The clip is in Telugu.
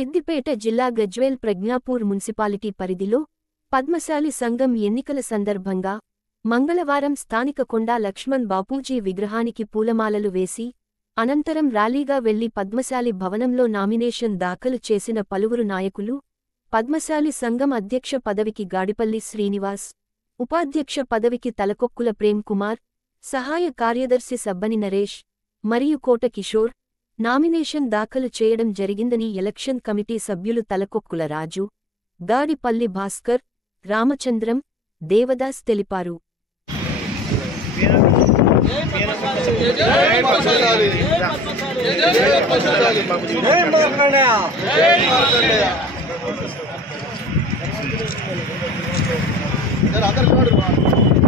సిద్దిపేట జిల్లా గజ్వేల్ ప్రజ్ఞాపూర్ మున్సిపాలిటీ పరిధిలో పద్మశాలి సంఘం ఎన్నికల సందర్భంగా మంగళవారం స్థానిక కొండా లక్ష్మణ్ బాపూజీ విగ్రహానికి పూలమాలలు వేసి అనంతరం ర్యాలీగా వెళ్లి పద్మశాలి భవనంలో నామినేషన్ దాఖలు చేసిన పలువురు నాయకులు పద్మశాలి సంఘం అధ్యక్ష పదవికి గాడిపల్లి శ్రీనివాస్, ఉపాధ్యక్ష పదవికి తలకొక్కుల ప్రేమ్ కుమార్, సహాయ కార్యదర్శి సబ్బని నరేష్ మరియు కోట కిషోర్ నామినేషన్ దాఖలు చేయడం జరిగిందని ఎలక్షన్ కమిటీ సభ్యులు తలకొక్కుల రాజు, గాడిపల్లి భాస్కర్, రామచంద్రం, దేవదాస్ తెలిపారు. అందరూ